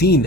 3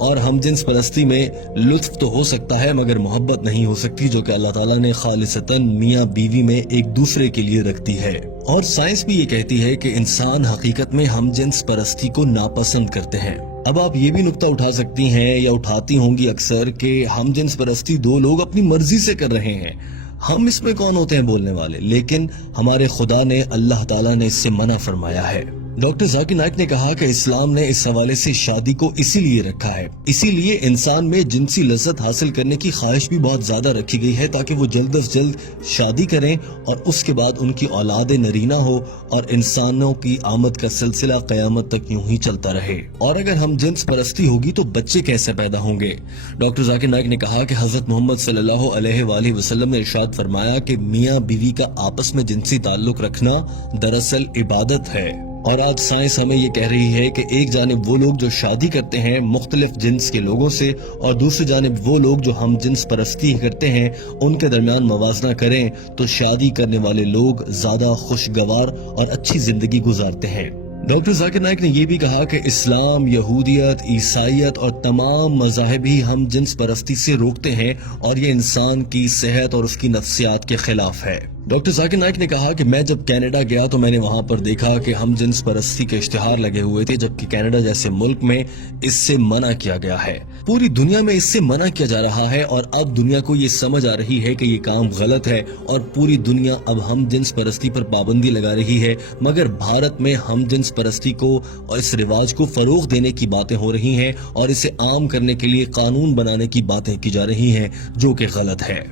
اور ہم جنس پرستی میں لطف تو ہو سکتا ہے مگر محبت نہیں ہو سکتی، جو کہ اللہ تعالیٰ نے خالصتاً میاں بیوی میں ایک دوسرے کے لیے رکھتی ہے۔ اور سائنس بھی یہ کہتی ہے کہ انسان حقیقت میں ہم جنس پرستی کو ناپسند کرتے ہیں۔ اب آپ یہ بھی نکتہ اٹھا سکتی ہیں یا اٹھاتی ہوں گی اکثر کہ ہم جنس پرستی دو لوگ اپنی مرضی سے کر رہے ہیں، ہم اس میں کون ہوتے ہیں بولنے والے، لیکن ہمارے خدا نے، اللہ تعالیٰ نے اس سے منع فرمایا ہے۔ ڈاکٹر ذاکر نائک نے کہا کہ اسلام نے اس حوالے سے شادی کو اسی لیے رکھا ہے، اسی لیے انسان میں جنسی لذت حاصل کرنے کی خواہش بھی بہت زیادہ رکھی گئی ہے تاکہ وہ جلد از جلد شادی کریں اور اس کے بعد ان کی اولاد نرینہ ہو اور انسانوں کی آمد کا سلسلہ قیامت تک یوں ہی چلتا رہے۔ اور اگر ہم جنس پرستی ہوگی تو بچے کیسے پیدا ہوں گے؟ ڈاکٹر ذاکر نائک نے کہا کہ حضرت محمد صلی اللہ علیہ وآلہ وسلم نے ارشاد فرمایا کہ میاں بیوی کا آپس میں جنسی تعلق رکھنا دراصل عبادت ہے۔ اور آج سائنس ہمیں یہ کہہ رہی ہے کہ ایک جانب وہ لوگ جو شادی کرتے ہیں مختلف جنس کے لوگوں سے اور دوسری جانب وہ لوگ جو ہم جنس پرستی کرتے ہیں ان کے درمیان موازنہ کریں تو شادی کرنے والے لوگ زیادہ خوشگوار اور اچھی زندگی گزارتے ہیں۔ ڈاکٹر ذاکر نائک نے یہ بھی کہا کہ اسلام، یہودیت، عیسائیت اور تمام مذاہب ہی ہم جنس پرستی سے روکتے ہیں اور یہ انسان کی صحت اور اس کی نفسیات کے خلاف ہے۔ ڈاکٹر ذاکر نائک نے کہا کہ میں جب کینیڈا گیا تو میں نے وہاں پر دیکھا کہ ہم جنس پرستی کے اشتہار لگے ہوئے تھے، جبکہ کینیڈا جیسے ملک میں اس سے منع کیا گیا ہے۔ پوری دنیا میں اس سے منع کیا جا رہا ہے اور اب دنیا کو یہ سمجھ آ رہی ہے کہ یہ کام غلط ہے اور پوری دنیا اب ہم جنس پرستی پر پابندی لگا رہی ہے، مگر بھارت میں ہم جنس پرستی کو اور اس رواج کو فروغ دینے کی باتیں ہو رہی ہیں اور اسے عام کرنے کے لیے قانون بنانے کی باتیں کی جا رہی ہیں، جو کہ غلط ہے۔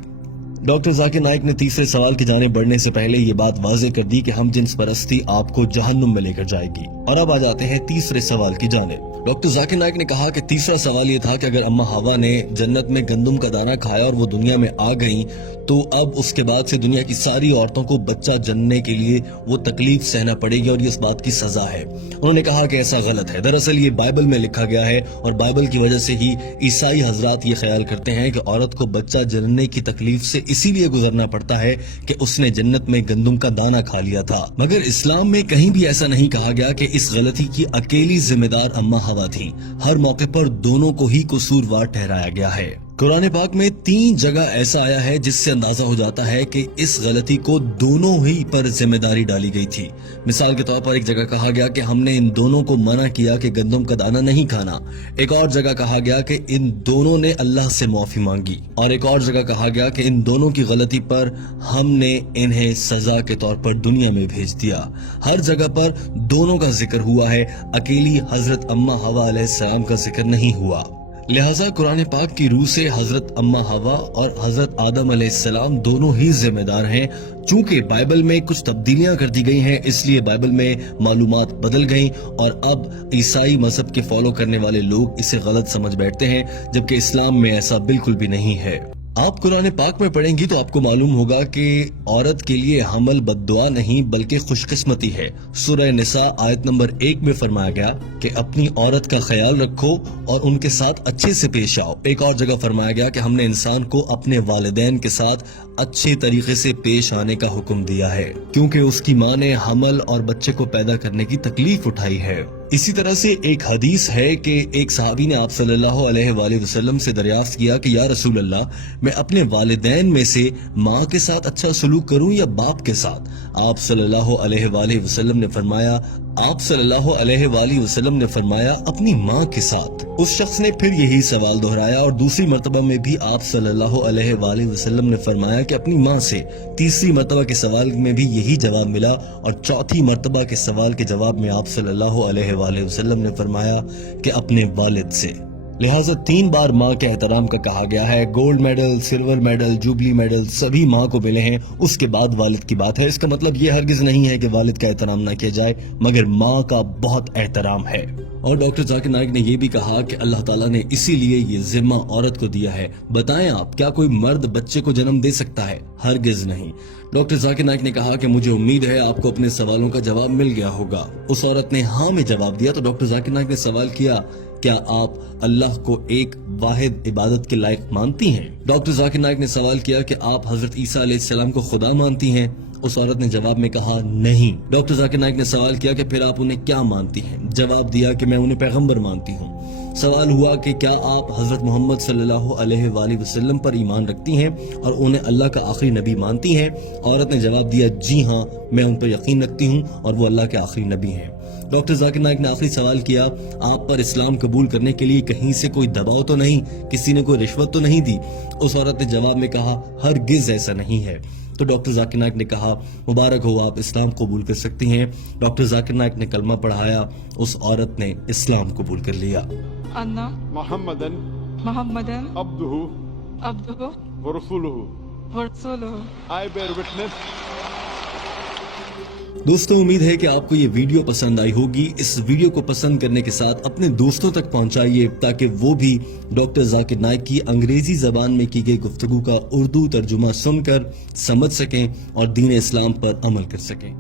ڈاکٹر ذاکر نائک نے تیسرے سوال کی جانب بڑھنے سے پہلے یہ بات واضح کر دی کہ ہم جنس پرستی آپ کو جہنم میں لے کر جائے گی۔ اور اب آ جاتے ہیں تیسرے سوال کی جانب۔ ڈاکٹر ذاکر نائک نے کہا کہ تیسرا سوال یہ تھا کہ اگر اما حوا نے جنت میں گندم کا دانہ کھایا اور وہ دنیا میں آ گئیں تو اب اس کے بعد سے دنیا کی ساری عورتوں کو بچہ جننے کے لیے وہ تکلیف سہنا پڑے گی اور یہ اس بات کی سزا ہے۔ انہوں نے کہا کہ ایسا غلط ہے، دراصل یہ بائبل میں لکھا گیا ہے اور بائبل کی وجہ سے ہی عیسائی حضرات یہ خیال کرتے ہیں کہ عورت کو بچہ جننے کی تکلیف سے اسی لیے گزرنا پڑتا ہے کہ اس نے جنت میں گندم کا دانہ کھا لیا تھا، مگر اسلام میں کہیں بھی ایسا نہیں کہا گیا کہ اس غلطی کی اکیلی ذمہ دار اما حوا تھی۔ ہر موقع پر دونوں کو ہی قصوروار ٹھہرایا گیا ہے۔ قرآن پاک میں 3 جگہ ایسا آیا ہے جس سے اندازہ ہو جاتا ہے کہ اس غلطی کو دونوں ہی پر ذمہ داری ڈالی گئی تھی۔ مثال کے طور پر ایک جگہ کہا گیا کہ ہم نے ان دونوں کو منع کیا کہ گندم کا دانہ نہیں کھانا، ایک اور جگہ کہا گیا کہ ان دونوں نے اللہ سے معافی مانگی، اور ایک اور جگہ کہا گیا کہ ان دونوں کی غلطی پر ہم نے انہیں سزا کے طور پر دنیا میں بھیج دیا۔ ہر جگہ پر دونوں کا ذکر ہوا ہے، اکیلی حضرت اما حوا علیہ السلام کا ذکر نہیں ہوا۔ لہٰذا قرآن پاک کی روح سے حضرت اما حوا اور حضرت آدم علیہ السلام دونوں ہی ذمہ دار ہیں۔ چونکہ بائبل میں کچھ تبدیلیاں کر دی گئی ہیں اس لیے بائبل میں معلومات بدل گئیں اور اب عیسائی مذہب کے فالو کرنے والے لوگ اسے غلط سمجھ بیٹھتے ہیں، جبکہ اسلام میں ایسا بالکل بھی نہیں ہے۔ آپ قرآن پاک میں پڑھیں گی تو آپ کو معلوم ہوگا کہ عورت کے لیے حمل بد دعا نہیں بلکہ خوش قسمتی ہے۔ سورہ نساء آیت نمبر 1 میں فرمایا گیا کہ اپنی عورت کا خیال رکھو اور ان کے ساتھ اچھے سے پیش آؤ۔ ایک اور جگہ فرمایا گیا کہ ہم نے انسان کو اپنے والدین کے ساتھ اچھے طریقے سے پیش آنے کا حکم دیا ہے، کیونکہ اس کی ماں نے حمل اور بچے کو پیدا کرنے کی تکلیف اٹھائی ہے۔ اسی طرح سے ایک حدیث ہے کہ ایک صحابی نے آپ صلی اللہ علیہ وآلہ وسلم سے دریافت کیا کہ یا رسول اللہ، میں اپنے والدین میں سے ماں کے ساتھ اچھا سلوک کروں یا باپ کے ساتھ؟ آپ صلی اللہ علیہ وآلہ وسلم نے فرمایا اپنی ماں کے ساتھ۔ اس شخص نے پھر یہی سوال دہرایا اور دوسری مرتبہ میں بھی آپ صلی اللہ علیہ وآلہ وسلم نے فرمایا کہ اپنی ماں سے۔ تیسری مرتبہ کے سوال میں بھی یہی جواب ملا اور چوتھی مرتبہ کے سوال کے جواب میں آپ صلی اللہ علیہ وآلہ وسلم نے فرمایا کہ اپنے والد سے۔ لہٰذا 3 بار ماں کے احترام کا کہا گیا ہے۔ Gold medal, silver medal, jubilee medal سبھی ماں کو ملے ہیں، اس کے بعد والد کی بات ہے۔ اس کا مطلب یہ ہرگز نہیں ہے کہ والد کا احترام نہ کیا جائے، مگر ماں کا بہت احترام ہے۔ اور ڈاکٹر ذاکر نائک نے یہ بھی کہا کہ اللہ تعالیٰ نے اسی لیے یہ ذمہ عورت کو دیا ہے۔ بتائیں آپ، کیا کوئی مرد بچے کو جنم دے سکتا ہے؟ ہرگز نہیں۔ ڈاکٹر ذاکر نائک نے کہا کہ مجھے امید ہے آپ کو اپنے سوالوں کا جواب مل گیا ہوگا۔ اس عورت نے ہاں میں جواب دیا تو ڈاکٹر ذاکر نائک نے سوال کیا، کیا آپ اللہ کو ایک واحد عبادت کے لائق مانتی ہیں؟ ڈاکٹر ذاکر نائک نے سوال کیا کہ آپ حضرت عیسیٰ علیہ السلام کو خدا مانتی ہیں؟ اس عورت نے جواب میں کہا نہیں۔ ڈاکٹر ذاکر نائک نے سوال کیا کہ پھر آپ انہیں کیا مانتی ہیں؟ جواب دیا کہ میں انہیں پیغمبر مانتی ہوں۔ سوال ہوا کہ کیا آپ حضرت محمد صلی اللہ علیہ وآلہ وسلم پر ایمان رکھتی ہیں اور انہیں اللہ کا آخری نبی مانتی ہیں؟ عورت نے جواب دیا جی ہاں، میں ان پر یقین رکھتی ہوں اور وہ اللہ کے آخری نبی ہیں۔ ڈاکٹر ذاکر نائک نے آخری سوال کیا، آپ پر اسلام قبول کرنے کے لیے کہیں سے کوئی دباؤ تو نہیں، کسی نے کوئی رشوت تو نہیں دی؟ اس عورت نے جواب میں کہا ہرگز ایسا نہیں ہے۔ تو ڈاکٹر ذاکر نائک نے کہا مبارک ہو، آپ اسلام قبول کر سکتی ہیں۔ ڈاکٹر ذاکر نائک نے کلمہ پڑھایا، اس عورت نے اسلام قبول کر لیا۔ أن محمدا عبده ورسوله I bear witness. دوستوں امید ہے کہ آپ کو یہ ویڈیو پسند آئی ہوگی۔ اس ویڈیو کو پسند کرنے کے ساتھ اپنے دوستوں تک پہنچائیے تاکہ وہ بھی ڈاکٹر ذاکر نائک کی انگریزی زبان میں کی گئی گفتگو کا اردو ترجمہ سن کر سمجھ سکیں اور دین اسلام پر عمل کر سکیں۔